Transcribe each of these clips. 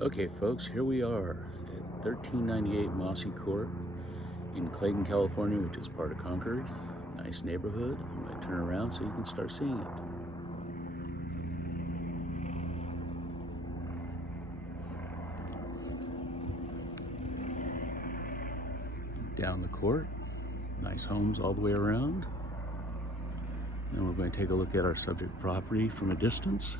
Okay, folks, here we are at 1398 Mossy Court in Clayton, California, which is part of Concord. Nice neighborhood. I'm going to turn around so you can start seeing it. Down the court, nice homes all the way around. Then we're going to take a look at our subject property from a distance.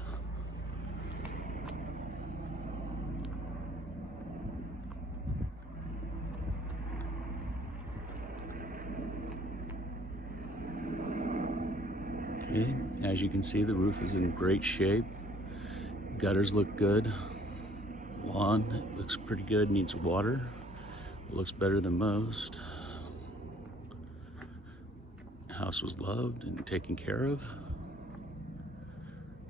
Okay, as you can see, the roof is in great shape. Gutters look good. Lawn looks pretty good, needs water. Looks better than most. House was loved and taken care of.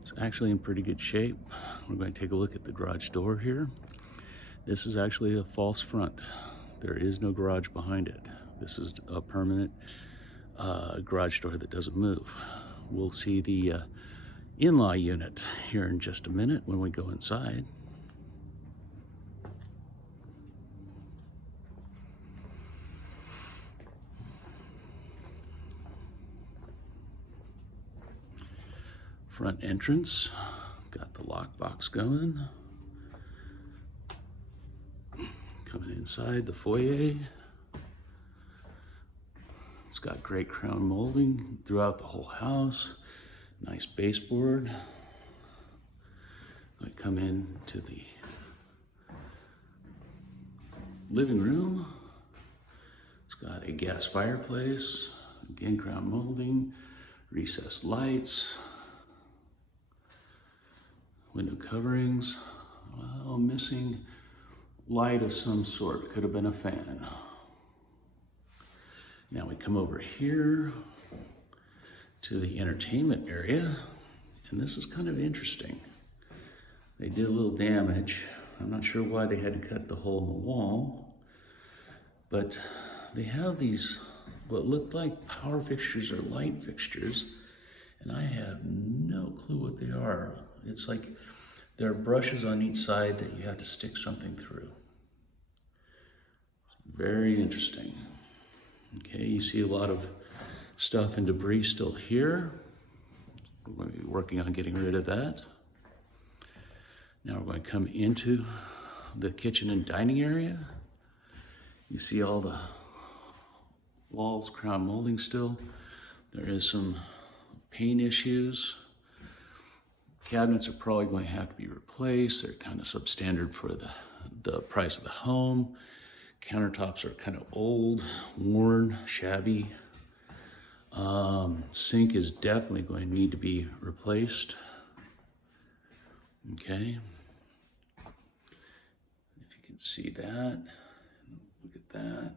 It's actually in pretty good shape. We're going to take a look at the garage door here. This is actually a false front. There is no garage behind it. This is a permanent garage door that doesn't move. We'll see the in-law unit here in just a minute when we go inside. Front entrance, got the lockbox going. Coming inside the foyer. It's got great crown molding throughout the whole house. Nice baseboard. I come into the living room. It's got a gas fireplace, again crown molding, recessed lights, window coverings. Well, missing light of some sort. Could have been a fan. Now we come over here to the entertainment area, and this is kind of interesting. They did a little damage. I'm not sure why they had to cut the hole in the wall, but they have these what look like power fixtures or light fixtures, and I have no clue what they are. It's like there are brushes on each side that you have to stick something through. Very interesting. Okay, you see a lot of stuff and debris still here. We're going to be working on getting rid of that. Now we're going to come into the kitchen and dining area. You see all the walls, crown molding still. There is some paint issues. Cabinets are probably going to have to be replaced. They're kind of substandard for the price of the home. Countertops are kind of old, worn, shabby. Sink is definitely going to need to be replaced. Okay. If you can see that, look at that.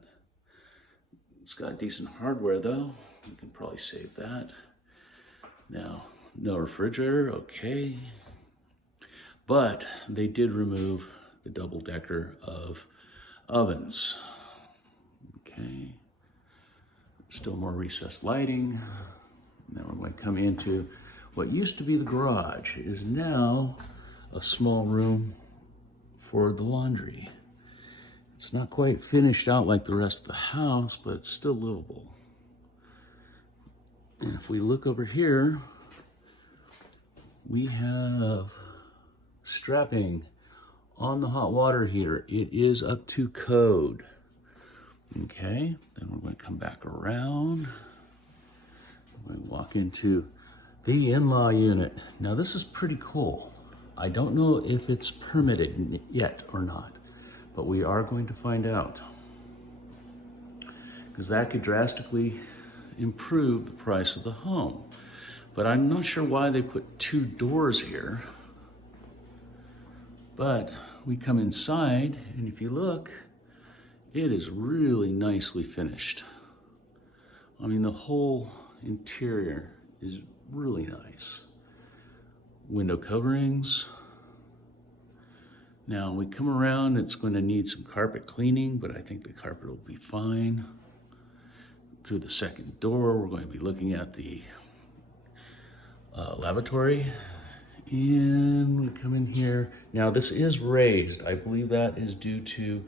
It's got decent hardware though. You can probably save that. Now, no refrigerator, okay. But they did remove the double decker of ovens. Okay. Still more recessed lighting. And then we're going to come into what used to be the garage. It is now a small room for the laundry. It's not quite finished out like the rest of the house, but it's still livable. And if we look over here, we have strapping on the hot water heater. It is up to code. Okay, then we're going to come back around. We're going to walk into the in-law unit. Now this is pretty cool. I don't know if it's permitted yet or not, but we are going to find out, because that could drastically improve the price of the home. But I'm not sure why they put two doors here. But we come inside, and if you look, it is really nicely finished. I mean, the whole interior is really nice. Window coverings. Now we come around, it's going to need some carpet cleaning, but I think the carpet will be fine. Through the second door, we're going to be looking at the lavatory And we come in here. Now this is raised. I believe that is due to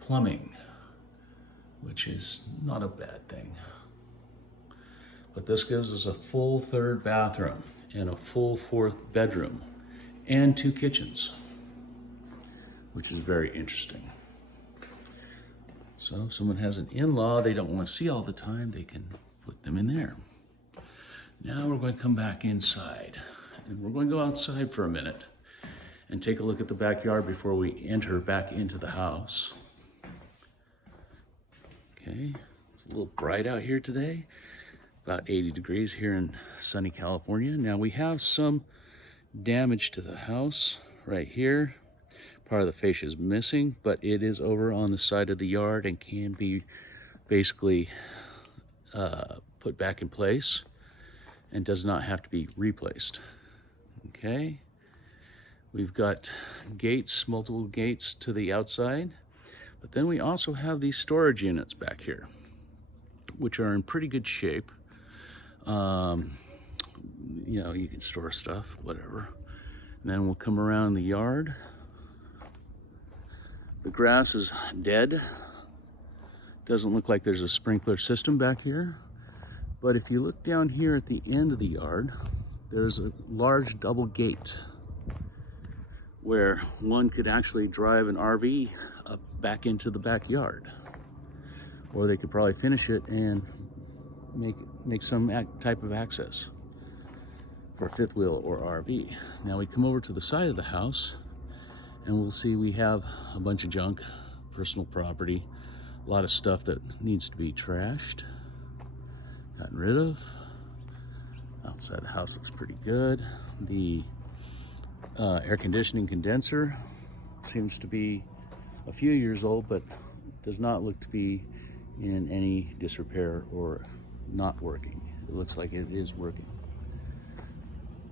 plumbing, which is not a bad thing. But this gives us a full 3rd bathroom and a full 4th bedroom and 2 kitchens, which is very interesting. So if someone has an in-law they don't want to see all the time, they can put them in there. Now we're going to come back inside, and we're going to go outside for a minute and take a look at the backyard before we enter back into the house. Okay, it's a little bright out here today, about 80 degrees here in sunny California. Now we have some damage to the house right here. Part of the fascia is missing, but it is over on the side of the yard and can be basically put back in place and does not have to be replaced. Okay, we've got gates, multiple gates to the outside, but then we also have these storage units back here, which are in pretty good shape. You know, you can store stuff, whatever. And then we'll come around the yard. The grass is dead. Doesn't look like there's a sprinkler system back here. But if you look down here at the end of the yard, there's a large double gate where one could actually drive an RV up back into the backyard. Or they could probably finish it and make some type of access for a 5th wheel or RV. Now we come over to the side of the house and we'll see we have a bunch of junk, personal property, a lot of stuff that needs to be trashed, gotten rid of. Outside the house looks pretty good. The air conditioning condenser seems to be a few years old, but does not look to be in any disrepair or not working. It looks like it is working.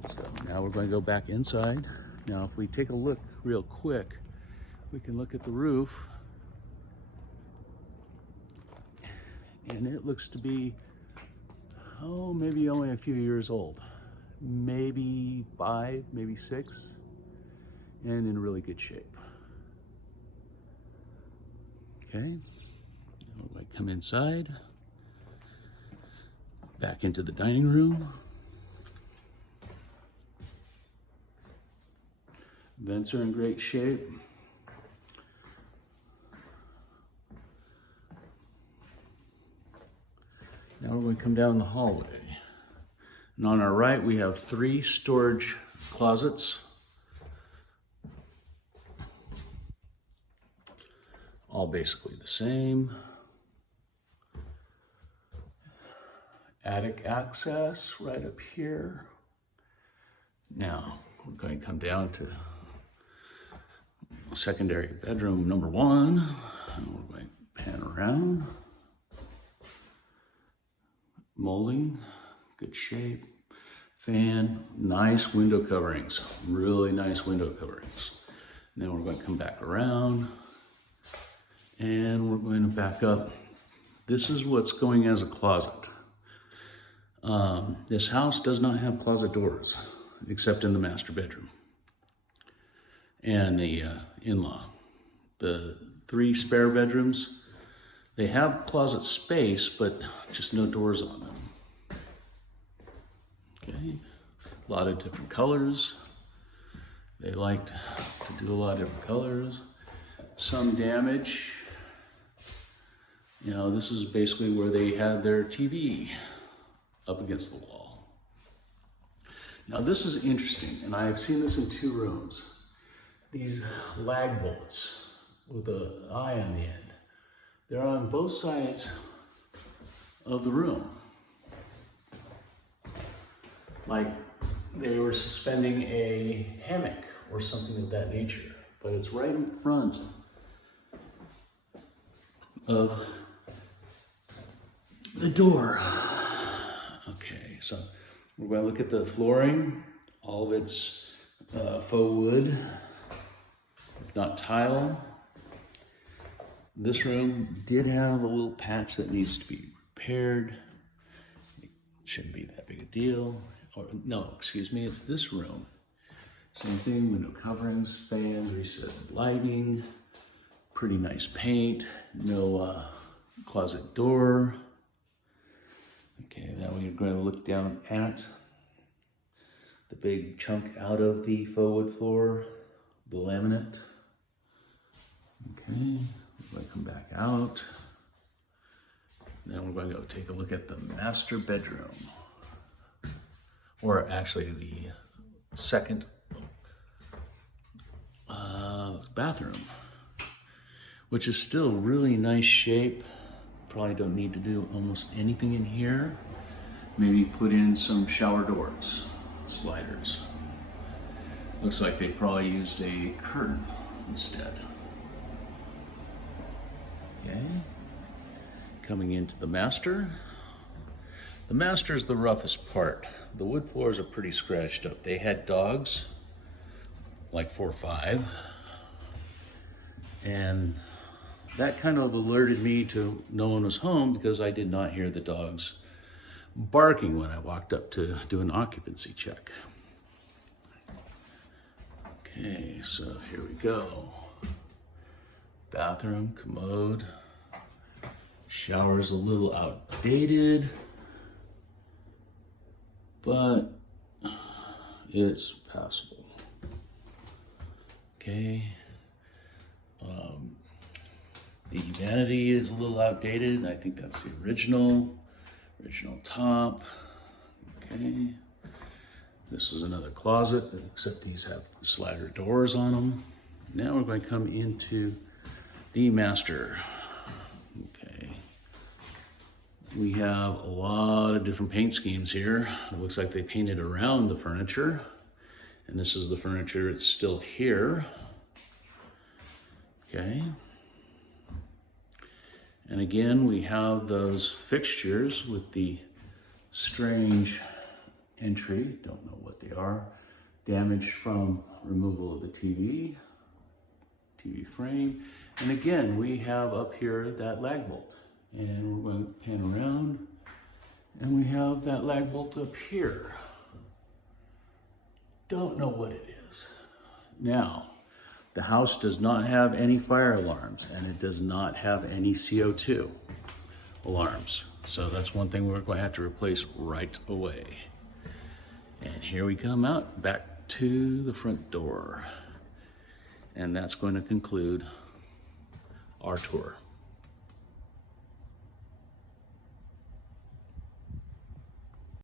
So now we're going to go back inside. Now if we take a look real quick, we can look at the roof, and it looks to be, oh, maybe only a few years old. Maybe 5, maybe 6, and in really good shape. Okay, we're going to come inside, back into the dining room. Vents are in great shape. Now we're going to come down the hallway. And on our right, we have 3 storage closets. All basically the same. Attic access right up here. Now we're going to come down to secondary bedroom number 1. And we're going to pan around. Molding, good shape. Fan, nice window coverings, really nice window coverings. And then we're going to come back around and we're going to back up. This is what's going as a closet. This house does not have closet doors except in the master bedroom and the in-law. The 3 spare bedrooms, they have closet space, but just no doors on them. Okay, a lot of different colors. They liked to do a lot of different colors. Some damage. You know, this is basically where they had their TV up against the wall. Now this is interesting, and I have seen this in 2 rooms. These lag bolts with an eye on the end. They're on both sides of the room. Like they were suspending a hammock or something of that nature, but it's right in front of the door. Okay, so we're going to look at the flooring. All of it's faux wood, if not tile. This room did have a little patch that needs to be repaired. It shouldn't be that big a deal. Or no, excuse me, it's this room. Same thing, window coverings, fans, reset lighting, pretty nice paint, no closet door. Okay, now we're going to look down at the big chunk out of the faux wood floor, the laminate. Okay, we're going to come back out. Then we're going to go take a look at the master bedroom, or actually the second bathroom, which is still really nice shape. Probably don't need to do almost anything in here. Maybe put in some shower doors, sliders. Looks like they probably used a curtain instead. Okay, coming into the master. The master is the roughest part. The wood floors are pretty scratched up. They had dogs, like 4 or 5, and that kind of alerted me to no one was home because I did not hear the dogs barking when I walked up to do an occupancy check. Okay, so here we go. Bathroom, commode. Shower's a little outdated, but it's passable. Okay. The vanity is a little outdated. I think that's the original top. Okay. This is another closet, except these have slider doors on them. Now we're going to come into the master. Okay. We have a lot of different paint schemes here. It looks like they painted around the furniture, and this is the furniture. It's still here. Okay. And again, we have those fixtures with the strange entry. Don't know what they are. Damage from removal of the TV frame. And again, we have up here that lag bolt. And we're going to pan around, and we have that lag bolt up here. Don't know what it is. Now, the house does not have any fire alarms, and it does not have any CO2 alarms. So that's one thing we're going to have to replace right away. And here we come out back to the front door. And that's going to conclude our tour.